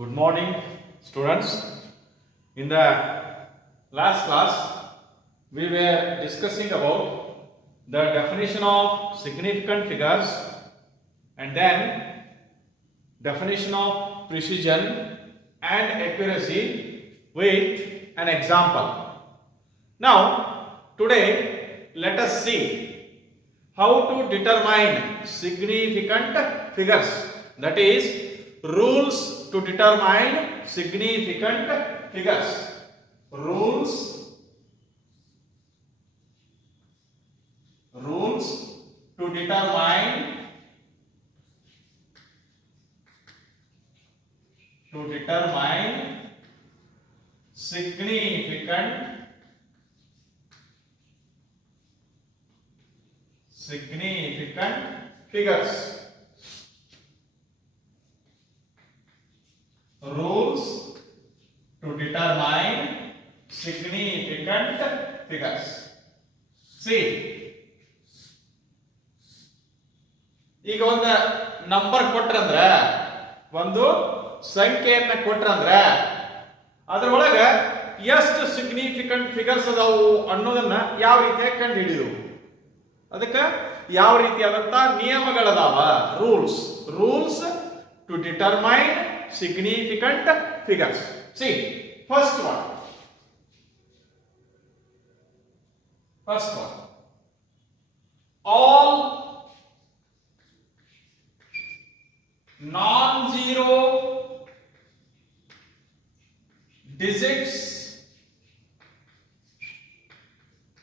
Good morning, students. In the last class, we were discussing about the definition of significant figures and then definition of precision and accuracy with an example. Now, today, let us see how to determine significant figures. That is, rules to determine significant figures. Rules to determine significant figures. Rules to determine significant figures. See, ಈಗ ಒಂದು ನಂಬರ್ ಕೊಟ್ರಂದ್ರೆ ಒಂದು ಸಂಖ್ಯೆಯನ್ನ ಕೊಟ್ರಂದ್ರೆ ಅದರೊಳಗೆ ಎಷ್ಟು significant figures ಅದಾವು ಅನ್ನೋದನ್ನ ಯಾವ ರೀತಿಯಾಗಿ ಕಂಡು ಹಿಡಿಯೋದು, ಅದಕ್ಕೆ ಯಾವ ರೀತಿಯಾದಂತ ನಿಯಮಗಳದಾವ. Rules to determine significant figures. See, first one. All non-zero digits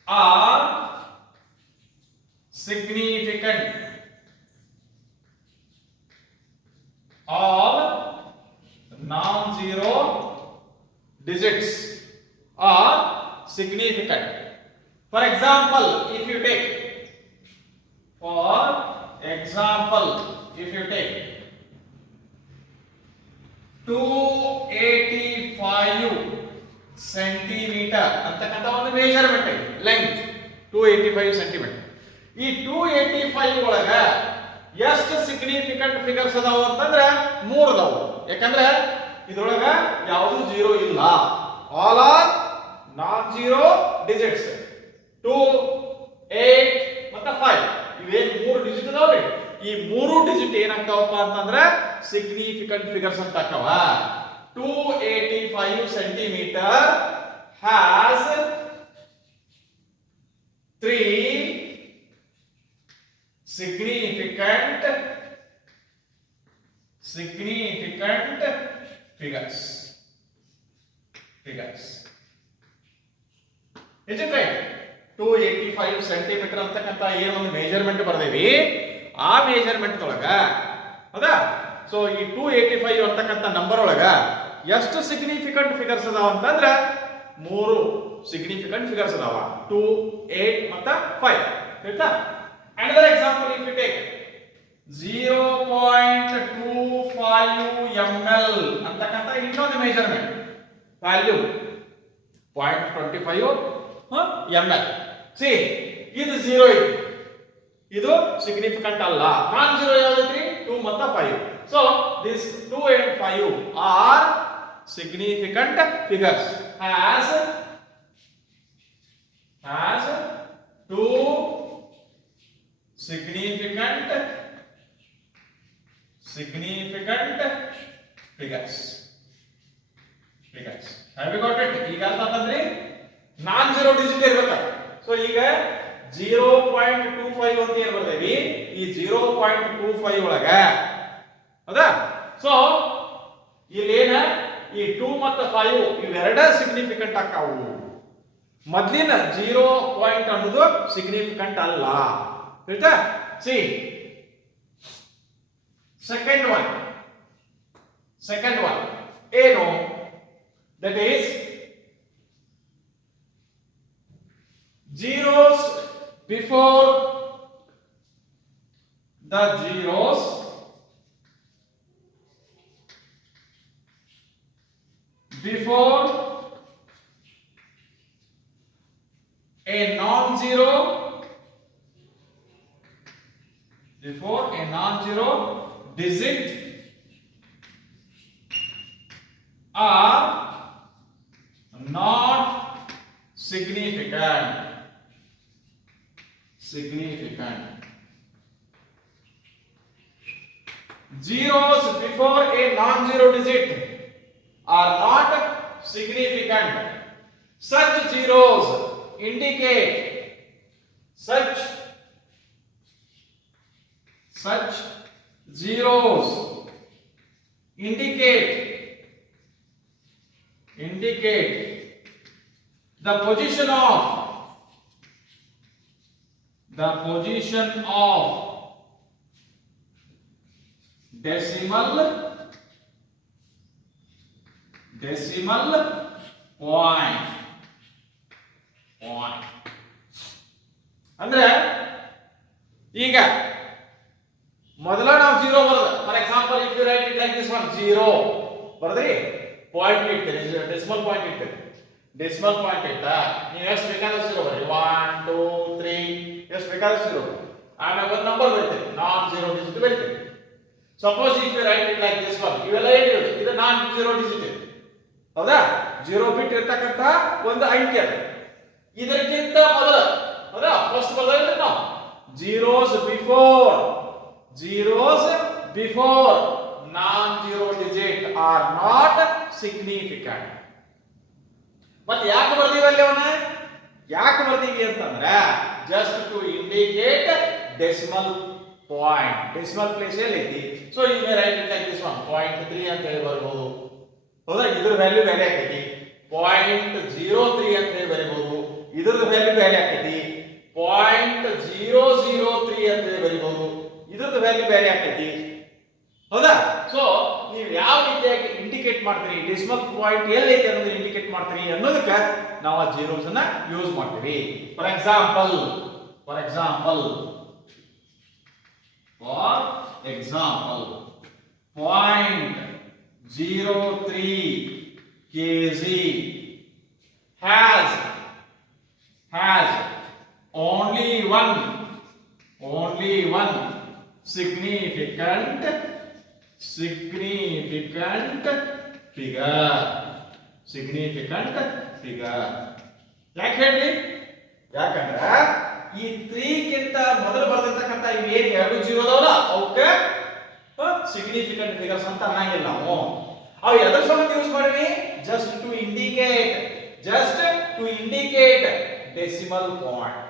are significant. All non-zero digits are significant. For example, if you take 285 ಸೆಂಟಿಮೀಟರ್ ಅಂತಕ್ಕಂಥ ಒಂದು ಮೆಜರ್ಮೆಂಟ್ ಇದೆ, ಲೆಂತ್ 285 ಸೆಂಟಿಮೀಟರ್. ಈ 285 ಒಳಗ ಎಷ್ಟು ಸಿಗ್ನಿಫಿಕೆಂಟ್ ಫಿಗರ್ಸ್ ಅದಾವ ಅಂತಂದ್ರೆ 3 ಅದಾವು. ಯಾಕಂದ್ರೆ ಇದ್ರೊಳಗ ಯಾವುದು ಜೀರೋ ಇಲ್ಲ. All are non zero digits. 2, 8 ಮತ್ತೆ 5 ಇವೇನ್ 3 ಡಿಜಿಟ್ ಅದಾವ್ರಿ. ಈ 3 ಡಿಜಿಟ್ ಏನಾಗ್ತಾವಪ್ಪ ಅಂತಂದ್ರೆ ಸಿಗ್ನಿಫಿಕೆಂಟ್ ಫಿಗರ್ಸ್ ಅಂತ ಆಕ್ಕವ. 285 centimetre has 3 significant figures. Is it right? 285 ಸೆಂಟಿಮೀಟರ್ ಅಂತಕ್ಕಂಥ ಏನೊಂದು ಮೆಜರ್ಮೆಂಟ್ ಬರ್ದೇವಿ, ಆ ಮೆಜರ್ಮೆಂಟ್ ಒಳಗ ಹೌದಾ. ಸೊ ಈ 285 ಅಂತಕ್ಕಂಥ ನಂಬರ್ ಒಳಗ ಎಷ್ಟು ಸಿಗ್ನಿಫಿಕೆಂಟ್ ಫಿಗರ್ಸ್ ಅದಾವ ಅಂತಂದ್ರೆ 3 ಸಿಗ್ನಿಫಿಕೆಂಟ್ ಫಿಗರ್ಸ್ ಅದಾವ. 2, 8 ಮತ್ತು 5. ಆಯ್ತಾ? Another example, if you take 0.25 ml ಅಂತಕ್ಕಂಥ ಇನ್ನೊಂದು ಮೆಜರ್ಮೆಂಟ್ ವ್ಯಾಲ್ಯೂ 0.25 ml. See, ಇದು 0 ಇದೆ, ಇದು ಸಿಗ್ನಿಫಿಕೆಂಟ್ ಅಲ್ಲ. ನಾನ್ ಜೀರೋ ಯಾವ್ದೈತಿ? 2 ಮತ್ತು 5. So this 2 and 5 are significant figures. Has 2 significant figures. Have you got it? ಈಗ ಅರ್ಥ ಆತಂದ್ರಿ? ನಾನ್ ಜೀರೋ ಡಿಜಿಟ್ ಇರ್ಬೇಕ. ಸೊ ಈಗ 0.25 ಅಂತ ಏನ್ ಬರ್ದೇವಿ, ಈ 0.25 ಒಳಗ ಹೌದಾ. ಸೊ ಇಲ್ಲೇನ ಈ 2 ಮತ್ತು 5 ಇವೆರಡ ಸಿಗ್ನಿಫಿಕೆಂಟ್ ಆಕಾವು. ಮೊದಲಿನ 0 ಪಾಯಿಂಟ್ ಅನ್ನೋದು ಸಿಗ್ನಿಫಿಕೆಂಟ್ ಅಲ್ಲ. ಆಯ್ತಾ? See, second one ಏನು, that is zeros before the zeros before a non-zero digit zeros before a non-zero digit are not significant. Such zeros indicate such zeros indicate the position of decimal point. ಅಂದ್ರೆ ಈಗ ಮೊದಲ ನಾವು 0 ಬರೆದ for example if you write it like this one 0 ಬರೆದ್ರಿ point ಇಡ್ತೀರಿ decimal point ಇಡ್ತೀರಿ decimal point ಇಟ್ಟ ನೀವು ಎಷ್ಟು ಬೇಕಾದಷ್ಟು 0 ಬರ್ರಿ 1 2 3 ಎಷ್ಟು ಬೇಕಾದಷ್ಟು 0 ಆಮೇಲೆ ಒಂದು ನಂಬರ್ ಬರೀತೀರಿ ನಾನ್ 0 ಡಿಜಿಟ್ ಬರೀತೀರಿ suppose if you write it like this one ಇವೆಲ್ಲ ಏನಿರೋದು ಇದು ನಾನ್ 0 ಡಿಜಿಟ್ ಇದೆ ಹೌದಾ 0 ಬಿಟ್ ಇರತಕ್ಕಂತ ಒಂದು ಅಂಕೆ ಅದು ಇದಕ್ಕಿಂತ ಮೊದಲು ಹೌದಾ ಫಸ್ಟ್ ಬರೆದ್ರೆ ನಾವು zeros before non-zero digit are not significant. ಮತ್ತೆ ಯಾಕೆ ಬರ್ತೀವಿ ಅಲ್ಲಿ ಅವನ ಯಾಕೆ ಬರ್ತೀವಿ ಅಂತಂದ್ರೆ just to indicate decimal point decimal place ಎಲ್ಲಿ ಐತಿ so you may write it like this one 0.3 ಅಂತ ಹೇಳಿ ಬರಬಹುದು ಹೌದಾ ಇದ್ರ ವ್ಯಾಲ್ಯೂ ಬೇರೆ ಆಗ್ತೈತಿ 0.03 ಅಂತ ಹೇಳಿ ಬರೀಬಹುದು ಇದ್ರದ್ದು ವ್ಯಾಲ್ಯೂ ಬೇರೆ ಆಗ್ತೈತಿ 0.003 ಅಂತ ಹೇಳಿ ಬರೀಬಹುದು ಇದ್ರದ್ದು ವ್ಯಾಲ್ಯೂ ಬೇರೆ ಆಗ್ತೈತಿ ಹೌದಾ ಸೊ ನೀವು ಯಾವ ರೀತಿಯಾಗಿ ಇಂಡಿಕೇಟ್ ಮಾಡ್ತೀರಿ ಡೆಸಿಮಲ್ ಪಾಯಿಂಟ್ ಎಲ್ಲಿ ಐತಿ ಅನ್ನೋದನ್ನ ಇಂಡಿಕೇಟ್ ಮಾಡ್ತೀರಿ ಅನ್ನೋದಕ್ಕೆ ನಾವು ಆ zeros ಅನ್ನ ಯೂಸ್ ಮಾಡ್ತೀವಿ for example .03 kg has only one significant figure ಯಾಕೆ ಹೇಳಿ ಯಾಕಂದ್ರೆ ಈ 3 ಗಿಂತ ಮೊದಲು ಬರೆದಿರ್ತಕ್ಕಂತ ಇವು ಏನು ಎರಡು ಜೀರೋ ಅದಾವಲ್ಲ ಅವಕ್ಕೆ ಸಿಗ್ನಿಫಿಕೆಂಟ್ ಫಿಗರ್ಸ್ ಅಂತ ಅನ್ನಂಗಿಲ್ಲ ನಾವು ಅವು ಎದರ ಸಂಬಂಧ ಯೂಸ್ ಮಾಡಿವಿ just to indicate decimal point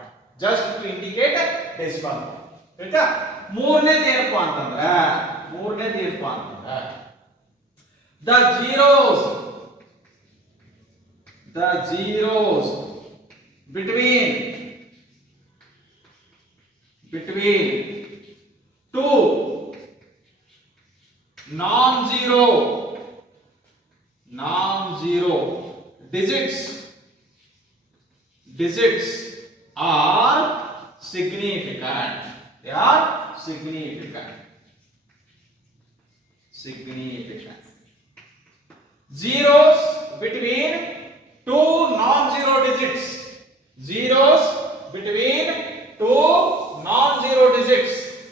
ಆಯ್ತಾ ಮೂರನೇದು ಏನಪ್ಪಾ ಅಂತಂದ್ರೆ the zeros between two non-zero digits are significant. They are significant. Zeros between two non-zero digits.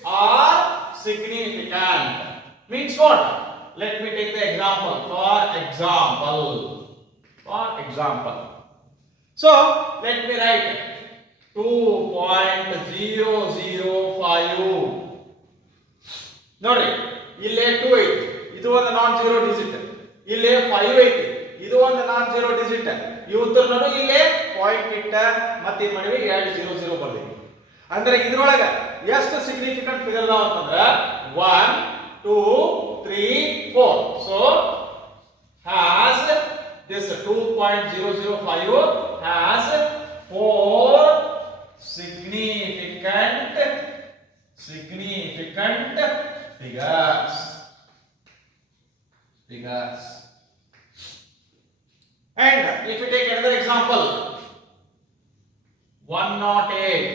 Are significant. Means what? Let me take the example. For example. So let me write 2.005. ನೋಡಿ ಇಲ್ಲೇ 2 ಐತಿ ಇದು ಒಂದು non zero digit ಇಲ್ಲೇ 5 ಐತಿ ಇದು ಒಂದು non zero digit ಇವತ್ತರ ನಡು ಇಲ್ಲೇ ಪಾಯಿಂಟ್ ಇಟ್ಟ ಮತ್ತೆ ಏನು ಮಾಡಿವಿ 200 ಬರ್ದಿವಿ ಅಂದ್ರೆ ಇದರೊಳಗ ಎಷ್ಟು ಸಿಗ್ನಿಫಿಕೆಂಟ್ ಫಿಗರ್ ಅದಾವ ಅಂತಂದ್ರೆ 1 2 3 4 so has this 2.005 has 4 significant figures. And if you take another example 108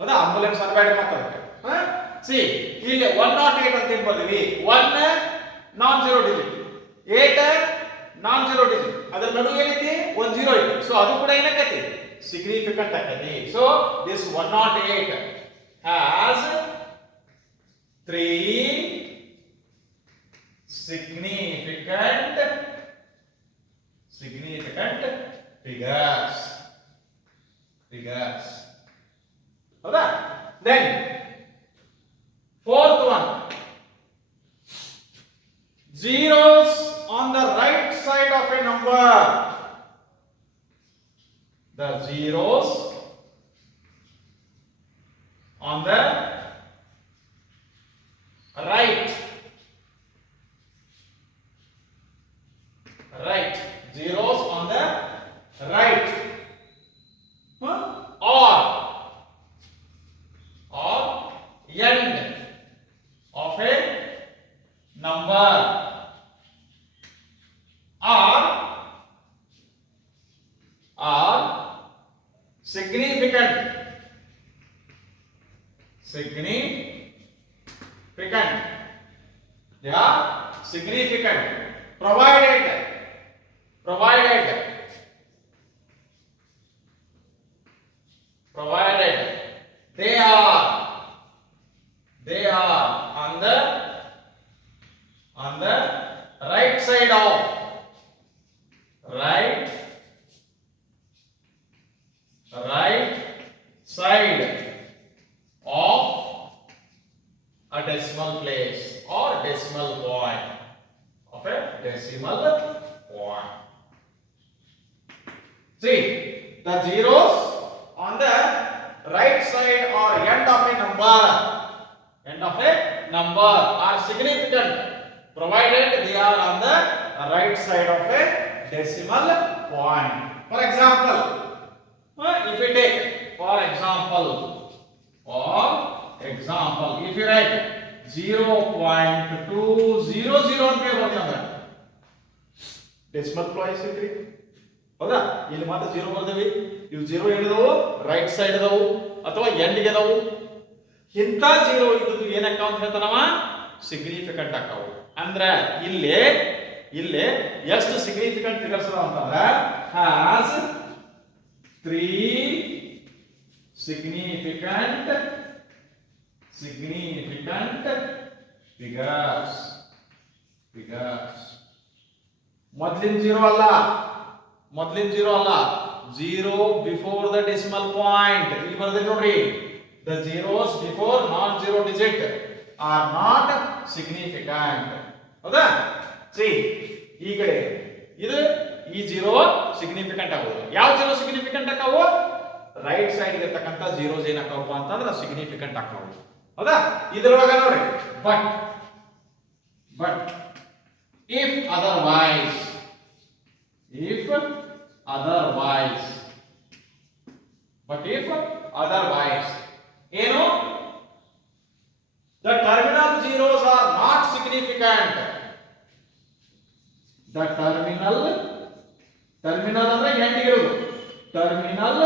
ಹೌದಾ ಆಂಬುಲೆನ್ಸ್ ಅನ್ಬೇಡಿ ಮಾತಾಡಕ್ಕೆ ಸಿ ಇಲ್ಲಿ 108 ಅಂತ ಏನು ಬರ್ತೀವಿ 1 non zero digit 8 non zero digit ಅದರ ನಡುವೆ ಏನೈತಿ 1 ಜೀರೋ ಐತಿ ಸೊ ಅದು ಕೂಡ ಏನಕ್ಕೈತಿ significant akati. So this 108 has 3 significant figures. ಹೌದಾ then of a number are significant they are significant provided they are on the right side of a decimal place or decimal point of a decimal point. See, the zeros on the right side or end of a number are significant provided they are on the right side of a decimal point. For example, if we take for example if you write 0.200 ಅಂತ ಹೇಳ್ಬೋದಂದ್ರೆ decimal place ಐತ್ರಿ ಹೌದಾ ಇಲ್ಲಿ ಮಾತ್ರ 0 ಬರ್ದೇವಿ ಇವು 0 ಏನಿದಾವು right side ಇದಾವು ಅಥವಾ ಎಂಡ್ ಗೆ ಇದಾವು ಇಂತ 0 ಇದ್ದು ಏನಕ್ಕ ಅಂತ ಹೇಳ್ತಾನವ ಸಿಗ್ನಿಫಿಕೆಂಟ್ ಅಕ್ಕವು ಅಂದ್ರೆ ಇಲ್ಲಿ ಎಷ್ಟು ಸಿಗ್ನಿಫಿಕೆಂಟ್ ಫಿಗರ್ಸ್ ಅದಾವ ಅಂತಂದ್ರೆ ಹ್ಯಾಸ್ 3 significant figures ಮೊದಲಿನ 0 ಅಲ್ಲ 0 before the decimal point ಇಲ್ಲಿ ಬರೆದಿದೆ ನೋಡ್ರಿ the zeros before non zero digit are not significant ಹೌದಾ see ಈ ಕಡೆ ಇದು ಈ 0 ಸಿಗ್ನಿಫಿಕೆಂಟ್ ಆಗೋದು ಯಾವ 0 ಸಿಗ್ನಿಫಿಕೆಂಟ್ ಆಕಾವು ರೈಟ್ ಸೈಡ್ ಇರತಕ್ಕಂತ zeros ಏನಾಕವಪ್ಪ ಅಂತಂದ್ರೆ ಸಿಗ್ನಿಫಿಕೆಂಟ್ ಆಕಾವು ಹೌದಾ ಇದರೊಳಗ ನೋಡಿ but if otherwise ಏನು the terminal zeros are not significant the terminal ಅಂದ್ರೆ ಎಂಡ್ ಇರೋದು terminal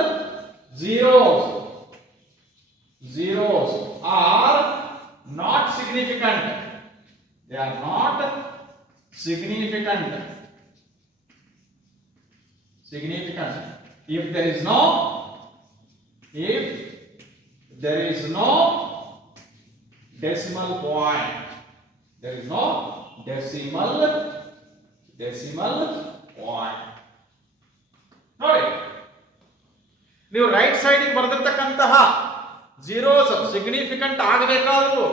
zeros are not significant they are not significant if there is no decimal point ನೋಡಿ ನೀವು ರೈಟ್ ಸೈಡ್ ಗೆ ಬರೆದಿರ್ತಕ್ಕಂತಹ zeros ಸಿಗ್ನಿಫಿಕೆಂಟ್ ಆಗಬೇಕಾದ್ರು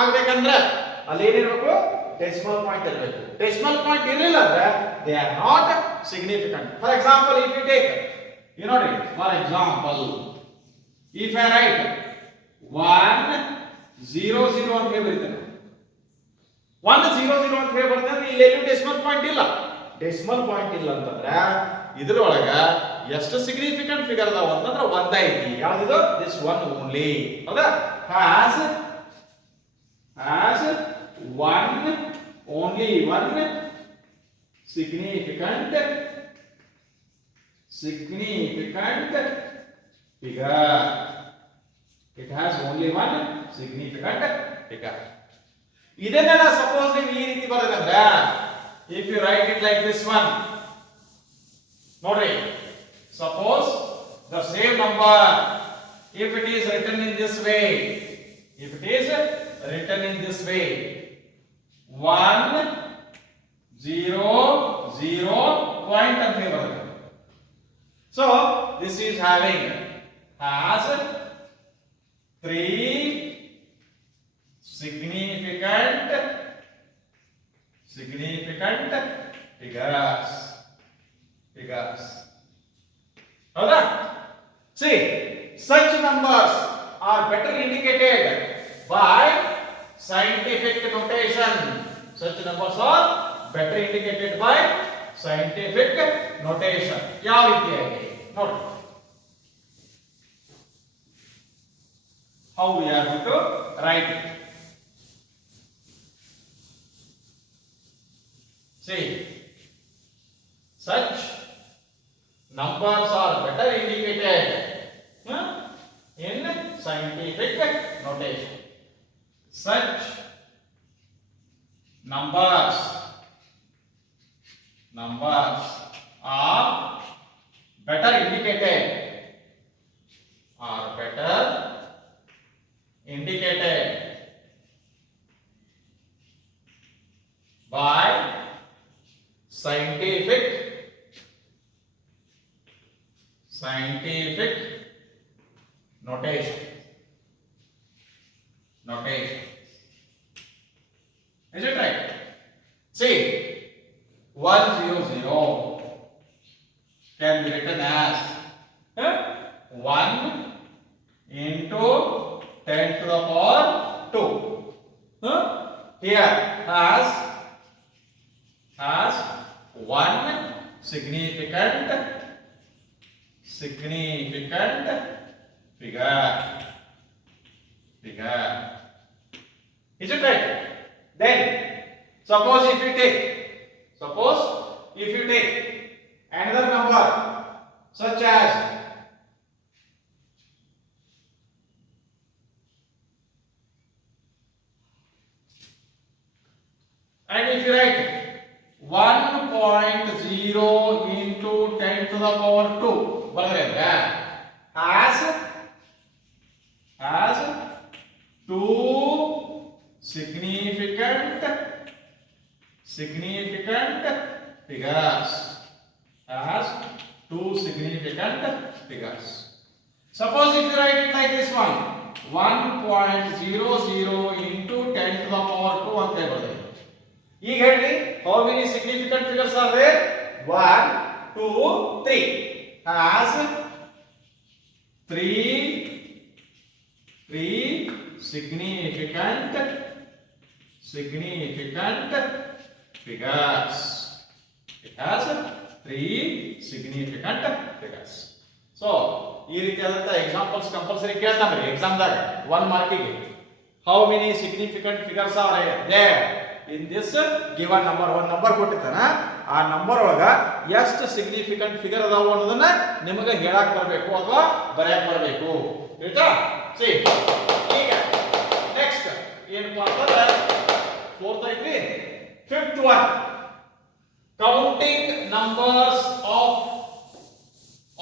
ಆಗಬೇಕಂದ್ರೆ ಅಲ್ಲಿ ಏನಿರಬೇಕು ಡೆಸಿಮಲ್ ಪಾಯಿಂಟ್ ಇರಬೇಕು ಡೆಸಿಮಲ್ ಪಾಯಿಂಟ್ ಇರಲಿಲ್ಲ ಅಂದ್ರೆ they are not significant for example if you take you know for example if I write 100 ಅಂತ ಬರೀತಾನೆ 100 ಅಂತ ಬರ್ತಂದ್ರೆ ಇಲ್ಲಿ ಎಲ್ಲೂ ಡೆಸಿಮಲ್ ಪಾಯಿಂಟ್ ಇಲ್ಲ ಅಂತಂದ್ರೆ ಇದರೊಳಗ ಎಷ್ಟು ಸಿಗ್ನಿಫಿಕೆಂಟ್ ಫಿಗರ್ ಅದಾವ ಅಂತಂದ್ರೆ ಒಂದ ಐತಿ ಯಾವುದು ದಿಸ್ ಒನ್ ಓನ್ಲಿ ಹೌದಾ has only one significant figure it has only one significant figure ಇದನ್ನ ಸಪೋಸ್ ನೀವು ಈ ರೀತಿ ಬರೆದ್ರೆ if you write it like this one ನೋಡ್ರಿ suppose the same number if it is written in this way 1 0 0 point ಅಂತ ಬರುತ್ತೆ so this is has 3 significant figures ಹೌದಾ see such numbers are better indicated by scientific notation ಯಾವ ರೀತಿಯಾಗಿ ನೋಡಿ how we are going to write it. See, such numbers are better indicated in scientific notation. Such numbers are better indicated by scientific notation. Is it right? See, 100 can be written as 1 into 10 to the power 2. Here has one significant figure. Is it right? Then suppose if you take another number such as and if you write 1.0 into 10 to the power 2 has two significant figures. Suppose if you write it like this one, 1.00 into 10 to the power 2 ಅಂತ ಹೇಳ್ಬೋದು. ಈಗ ಹೇಳಿ, how many significant figures are there? 1, 2, 3. Has three significant figures. It has 3 significant figures. So, ಈ ರೀತಿಯಾದಂತ examples compulsory ಕೇಳ್ತಾನ್ರಿ ಎಕ್ಸಾಮ್ ದಾಗ 1 ಮಾರ್ಕಿಗೆ. How many significant figures are there in this given number? ಒಂದು ನಂಬರ್ ಕೊಟ್ಟಿರ್ತಾನ, ಆ ನಂಬರ್ ಒಳಗ ಎಷ್ಟು ಸಿಗ್ನಿಫಿಕೆಂಟ್ ಫಿಗರ್ ಅದಾವು ಅನ್ನೋದನ್ನ ನಿಮಗೆ ಹೇಳಕ್ ಬರಬೇಕು ಅಥವಾ ಬರೆಯಕ್ ಬರಬೇಕು. ಆಯ್ತಾ? See, ಈಗ ನೆಕ್ಸ್ಟ್ ಏನಪ್ಪಾ ಅಂತಂದ್ರೆ ಫೋರ್ತ್ ಐತ್ರಿ, fifth one, counting numbers of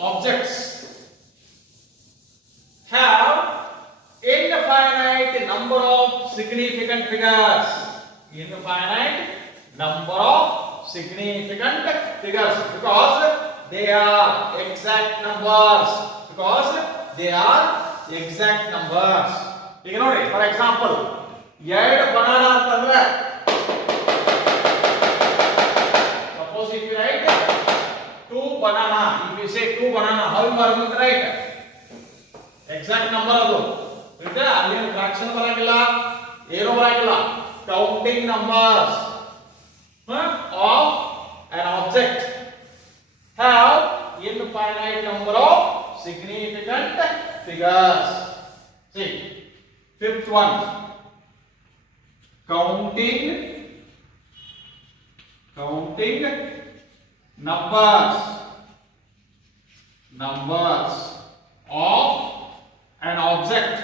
objects have infinite number of significant figures. Infinite number of significant figures because they are exact numbers. ಈಗ ನೋಡಿ, ಫಾರ್ ಎಕ್ಸಾಂಪಲ್ 2 ಬನಾನಾ ಅಂತಂದ್ರೆ suppose if you write 2 banana, if you say 2 banana, how you are going to write? Exact number ಅದು ಇದೆ, ಅಲ್ಲಿ ಫ್ರಾಕ್ಷನ್ ಬರಂಗಿಲ್ಲ, ಏನೂ ಬರಂಗಿಲ್ಲ. Counting numbers of an object have infinite number of significant figures. See, fifth one, counting numbers of an object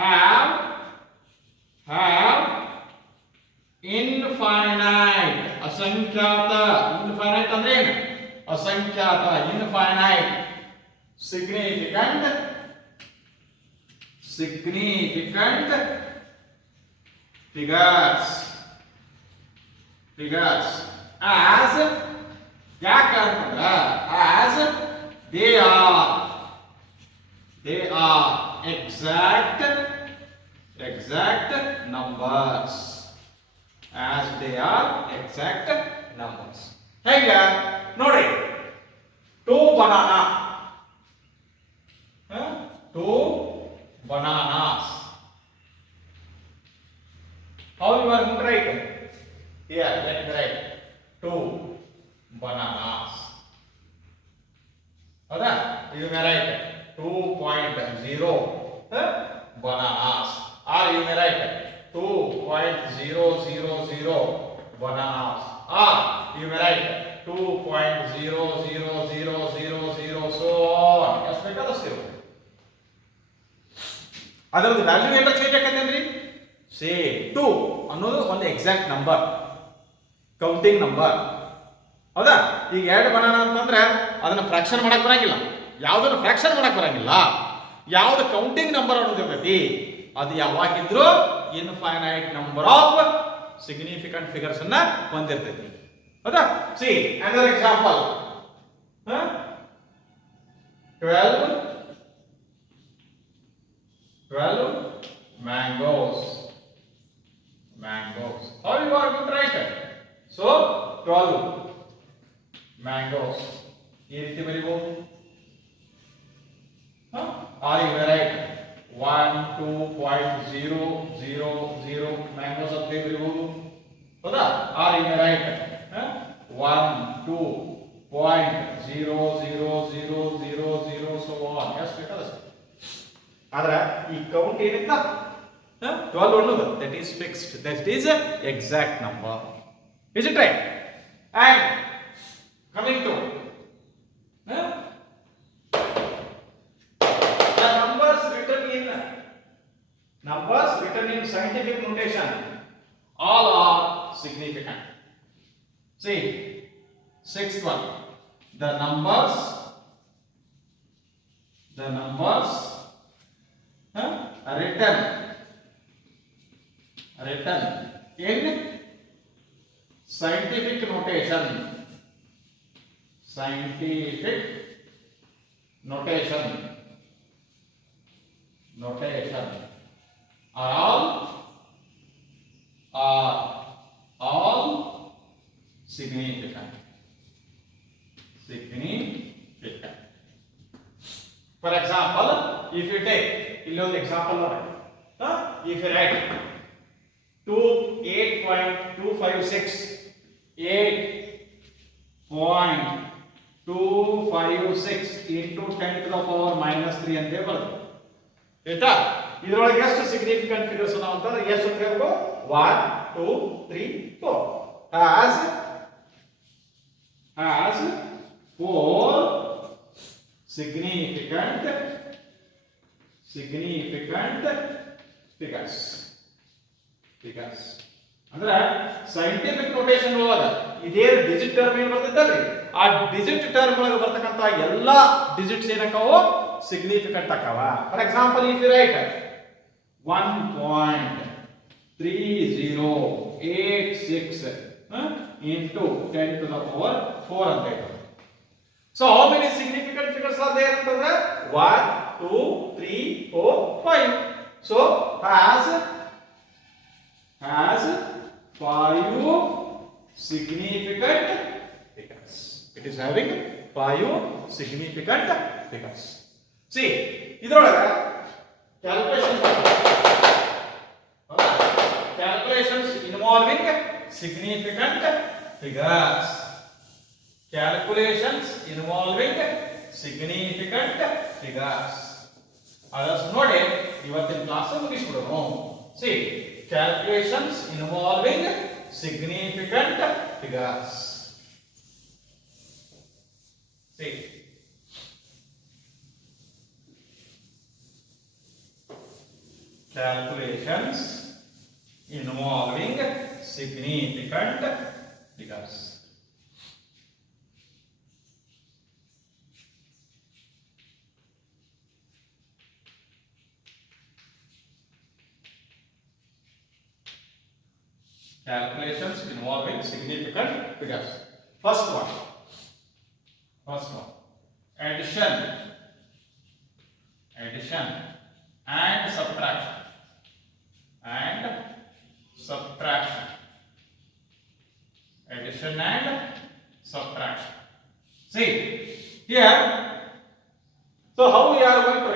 have infinite ಅಸಂಖ್ಯಾತ. infinite ಅಂದ್ರೆ ಏನು? ಅಸಂಖ್ಯಾತ, infinite significant figures as ಯಾಕೆ ಅಂತಂದ್ರೆ as they are exact numbers. As they are exact numbers. ಹೇಗೆ ನೋಡಿ, 2 banana, 2 bananas. How you are going to write? Here, let me write 2 bananas. ಹೌದಾ? You may write 2.0 ಅದರದ್ದು ವ್ಯಾಲ್ಯೂ ಎಲ್ಲ ಚೇಂಜ್ ಆಕೈತೆ ಅಂದ್ರಿ ಸೇಮ್ 2 ಅನ್ನೋದು ಒಂದು ಎಕ್ಸಾಕ್ಟ್ ನಂಬರ್, ಕೌಂಟಿಂಗ್ ನಂಬರ್. ಹೌದಾ? ಈಗ 2 ಬನಾನ ಅಂತಂದ್ರೆ ಅದನ್ನ ಫ್ರಾಕ್ಷನ್ ಮಾಡಕ್ ಬರಂಗಿಲ್ಲ. ಯಾವ್ದನ್ನ ಫ್ರಾಕ್ಷನ್ ಮಾಡಕ್ ಬರಂಗಿಲ್ಲ, ಯಾವ್ದು ಕೌಂಟಿಂಗ್ ನಂಬರ್ ಅನ್ನೋದು ಇರ್ತೈತಿ ಅದು ಯಾವಾಗಿದ್ರು infinite number of significant figures ಅನ್ನ ಹೊಂದಿರ್ತೈತಿ. ಹೌದಾ? See another example. 12 mangoes. How you are going to write it? So 12 mangoes. ಈ ರೀತಿ ಬರೀಬಹುದು. Or you write 1 2.000 mangoes ಅಂತ ಬರೀಬಹುದು. ಹೌದಾ? Or you write 1 2.00000 so on. ಎಷ್ಟು ಬೇಕಾದ ಆದ್ರೆ ಈ ಕೌಂಟ್ ಏನಿತ್ತ 12 ಅನ್ನೋದು that is fixed, that is exact number. Is it right? And coming to the numbers written in scientific notation, all are significant. See, sixth one, the numbers written in scientific notation are all significant. For example, if you take illondu example ನೋಡಿ, if you write 8.256 into 10 to the power minus 3 ಅಂತ ಬರುತ್ತೆ. ಆಯ್ತಾ? ಇದರೊಳಗೆ ಎಷ್ಟು significant figures ಅದಾವ ಅಂತಂದ್ರೆ ಎಷ್ಟು ಅಂತ ಹೇಳ್ಬೇಕು? 1 2 3 4 has 4 significant figures. ಅಂದ್ರೆ ಸೈಂಟಿಫಿಕ್ ನೋಟೇಷನ್ ಒಳಗ ಇದೇ ಡಿಜಿಟ್ ಟರ್ಮ್ ಏನು ಬರ್ತೈತಲ್ರಿ, ಆ ಡಿಜಿಟ್ ಟರ್ಮ್ ಒಳಗೆ ಬರ್ತಕ್ಕಂತ ಎಲ್ಲಾ ಡಿಜಿಟ್ಸ್ ಏನಕ್ಕಾವು ಸಿಗ್ನಿಫಿಕೆಂಟ್ ಆಕಾವ. For example if you write 1.3086 into 10 to the power 4 ಅಂತ ಇದೆ. So how many significant figures are there ಅಂತಂದ್ರೆ 1 2 3 4 5. So has 5 significant figures. It is having 5 significant figures. See, ಇದರೊಳಗೆ calculations involving significant figures. ಅದನ್ನು ನೋಡಿ ಇವತ್ತಿನ ಕ್ಲಾಸ್ ಮುಗಿಸ್ಬಿಡೋಣ. See, calculations involving significant figures. See, calculations involving significant figures. Calculations involving significant figures. First one, addition and subtraction. Addition and subtraction. See here. So how we are going to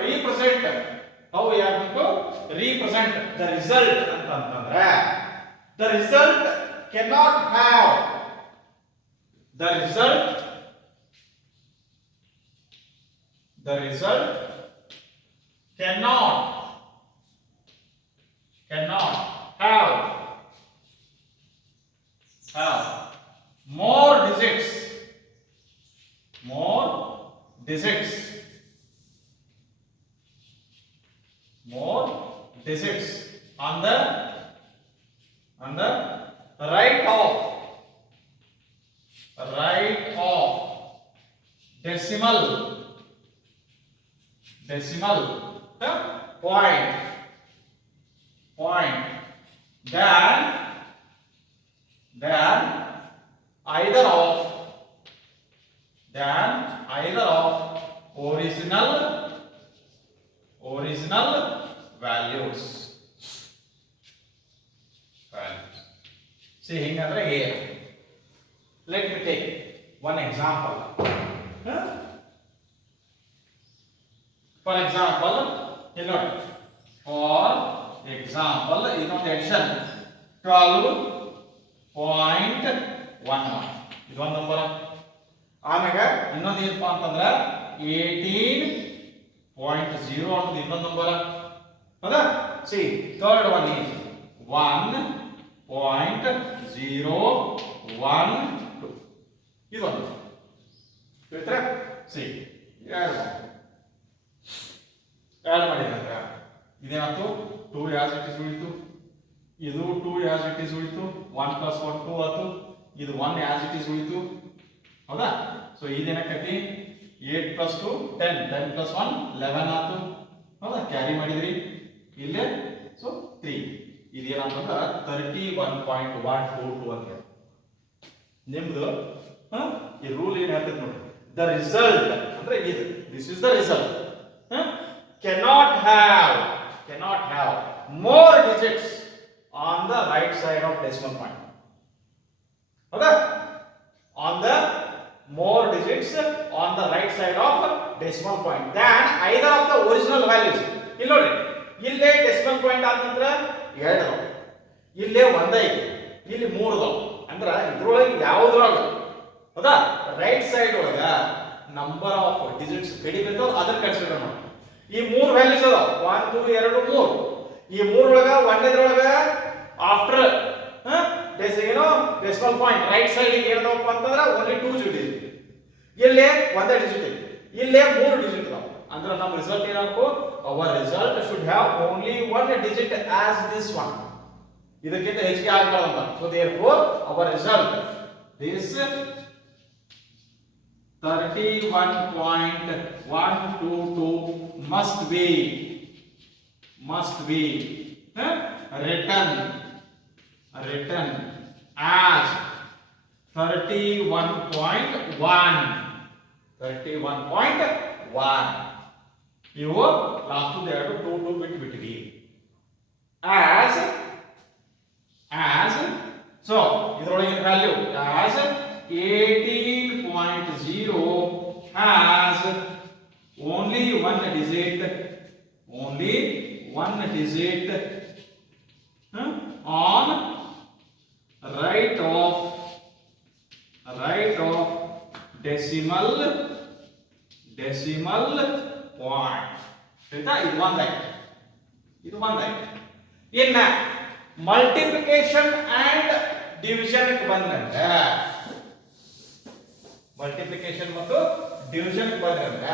represent the result antandre, the result cannot have more digits digits on the right of decimal point than either of original values. See here. Let me take one example. For example, ಇನ್ನೊಂದು addition 12.11 ಇದೊಂದು ನಂಬರ್. ಆಮೇಲೆ ಇನ್ನೊಂದು ಏನಪ್ಪಾ ಅಂತಂದ್ರೆ 18.0 ಅನ್ನೋದು ಇನ್ನೊಂದು ನಂಬರ್. ಹೌದಾ? C third one is 1.012 ಇದೊಂದು ತಿಳಿದ್ರೆ. ಸಿ ಆ್ಯಡ್ ಮಾಡಿದ್ರೆ ಇದೇನಾಯ್ತು, 2 ಆಸ್ ಇಟ್ ಇಸ್ ಉಳಿತು, ಇದು 2 ಆಸ್ ಇಟ್ ಇಸ್ ಉಳಿತು, 1 + 1 2 ಆಯ್ತು, ಇದು 1 ಆಸ್ ಇಟ್ ಇಸ್ ಉಳಿತು. ಹೌದಾ? ಸೊ ಇದೇನಕ್ಕೈತಿ 8 + 2 10, 10 + 1 11 ಆಯ್ತು. ಹೌದಾ? ಕ್ಯಾರಿ ಮಾಡಿದ್ರಿ ಇಲ್ಲೇ. ಸೊ 3 ಇದೇನಂತಂದ್ರೆ 31.122 ಅಂತ ನಿಮ್ದು. ಈ ರೂಲ್ ಏನ್ ಹೇಳ್ತೈತೆ ನೋಡಿ, ದ ರಿಸಲ್ಟ್ ಅಂದ್ರೆ ಇದು, this is the result. cannot have more digits on the right side of decimal point. Okay? On the more digits on the right side of decimal point than either of the original values. ಇಲ್ಲಿ ನೋಡಿ, ಇಲ್ಲೇ decimal point ಆದ ನಂತರ 2 ಅದಾವ, ಇಲ್ಲೇ 1 ಐತಿ, ಇಲ್ಲಿ 3 ಅದಾವ. ಅಂದ್ರೆ ಇದ್ರೊಳಗೆ ಯಾವುದ್ರೊಳಗೆ ಹೌದಾ ರೈಟ್ ಸೈಡ್ ಒಳಗ ನಂಬರ್ ಆಫ್ ಡಿಜಿಟ್ಸ್ ಕಡಿಮೆ ಇರ್ತಾವ, ಅದನ್ನ ಕನ್ಸಿಡರ್ ಮಾಡಿ. ಈ 3 ವ್ಯಾಲ್ಯೂಸ್ ಅದಾವ, 1 2 3. ಈ 3 ಒಳಗ 1ನೇದ್ರೊಳಗ after decimal point right side ಏನದಪ್ಪ ಅಂತಂದ್ರೆ ಓನ್ಲಿ 2 ಡಿಜಿಟ್, ಇಲ್ಲೇ 1 ಡಿಜಿಟ್ ಐತಿ, ಇಲ್ಲೇ 3 ಡಿಜಿಟ್ ಅದಾವ. ಅಂದ್ರೆ ನಮ್ಮ ರಿಸಲ್ಟ್ ಏನಾಗಬೇಕು, our result should have only 1 digit as this one, ಇದಕ್ಕಿಂತ ಹೆಚ್ಚಿಗೆ ಆಗಬಾರ್ದು ಅಂತ. So therefore our result this 31.122 must be written as 31.1. ಇವು ಲಾಸ್ಟ್ 2 ಬಿಟ್ಬಿಟ್ವಿ. as so ಇದರೊಳಗಿನ value as 18.0 has only one digit on right of decimal point. ಆಯ್ತಾ? ಇದು ಒಂದಾಯ್ತು. ಇನ್ನ ಮಲ್ಟಿಪ್ಲಿಕೇಶನ್ ಅಂಡ್ ಡಿವಿಷನ್ ಬಂದಂಗ, ಮಲ್ಟಿಪ್ಲಿಕೇಶನ್ ಮತ್ತು ಡಿವಿಷನ್ ಬಂದಂಗ,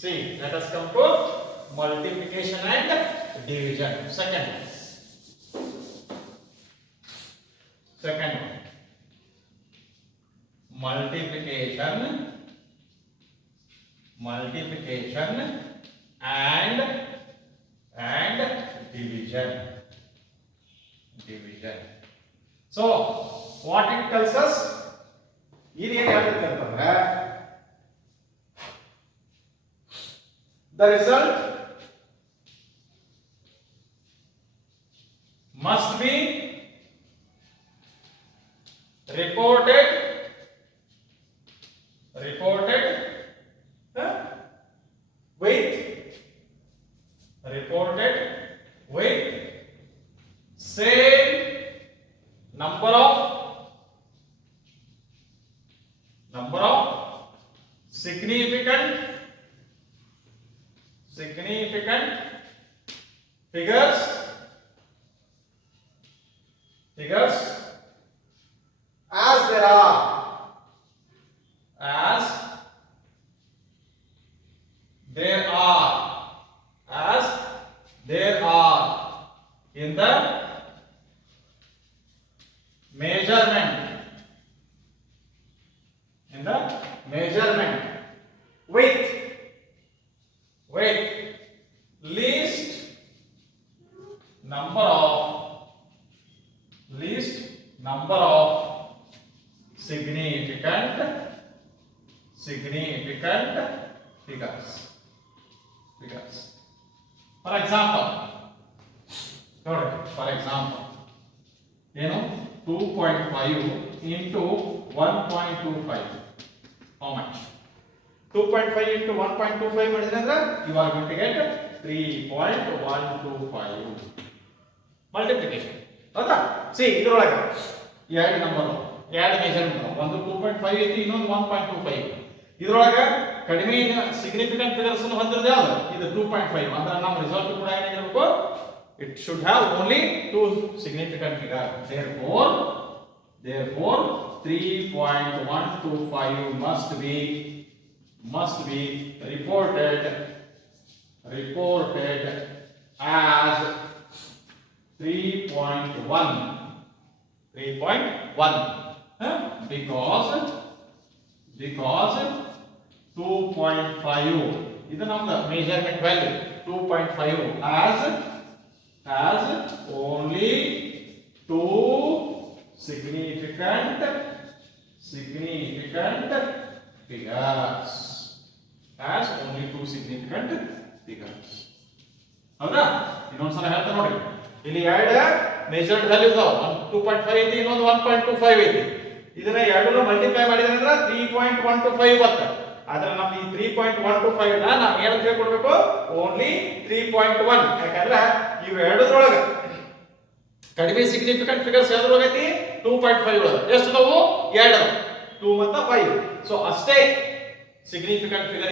C let us come to multiplication and division. Second one, multiplication and division. So what it tells us, ಇದೇನು ಹೇಳ್ತೈತೆ ಅಂತಂದ್ರೆ the result must be reported with same number of significant figures as there are there are in the measurement with least number of significant figures. For example, ಏನು 2.5 into 1.25, how much? 2.5 into 1.25 ಮಾಡಿದ್ರೆ ಅಂದ್ರೆ you are going to get 3.125 multiplication. ಹೌದಾ? see ಇದರೊಳಗೆ ಎರಡು ನಂಬರ್ ಎರಡು ಮೆಜರ್ಮೆಂಟ್, ಒಂದು 2.5 ಐತಿ, ಇನ್ನೊಂದು 1.25. ಇದರೊಳಗೆ ಕಡಿಮೆ ಸಿಗ್ನಿಫಿಕೆಂಟ್ ಫಿಗರ್ಸ್ ಅನ್ನು ಹೊಂದಿರೋದು ಯಾವುದು? ಇದು 2.5. ಅಂದ್ರೆ ನಮ್ಮ ರಿಸಲ್ಟ್ ಕೂಡ ಏನಾಗಿರಬೇಕು? it should have only two significant figures. Therefore 3.125 must be reported as 3.1 because 2.5 ಇದು ನಮ್ಮದು measurement value. 2.5 has only two significant figures. Has only two significant figures. ಹೌದಾ? ಇನ್ನೊಂದ್ಸಲ ಹೇಳ್ತಾ ನೋಡಿ, ಇಲ್ಲಿ ಎರಡು ಮೆಜರ್ಡ್ ವ್ಯಾಲ್ಯೂಸ್ ಅದಾವ. 2.5 ಐತಿ, ಇನ್ನೊಂದು 1.25 ಐತಿ. ಇದನ್ನ ಎರಡನ್ನು ಮಲ್ಟಿಪ್ಲೈ ಮಾಡಿದ್ರೆ ಅಂದ್ರೆ 3.125 ಬರುತ್ತೆ. ಆದ್ರೆ ನಮ್ದು ಈ 3.125 ನ ನಾವು ಏನು ತಿಳ್ಕೊಡ್ಬೇಕು? ಓನ್ಲಿ 3.1. ಯಾಕಂದ್ರೆ ಇವು ಎರಡರೊಳಗೆ ಕಡಿಮೆ ಸಿಗ್ನಿಫಿಕೆಂಟ್ ಫಿಗರ್ಸ್ ಯಾವ್ದ್ರೊಳಗೆ ಐತಿ? 2.5 ಒಳಗೆ. ಎಷ್ಟು ಅದಾವು? ಎರಡು, 2 ಮತ್ತು 5. ಸೊ ಅಷ್ಟೇ ಸಿಗ್ನಿಫಿಕೆಂಟ್ ಫಿಗರ್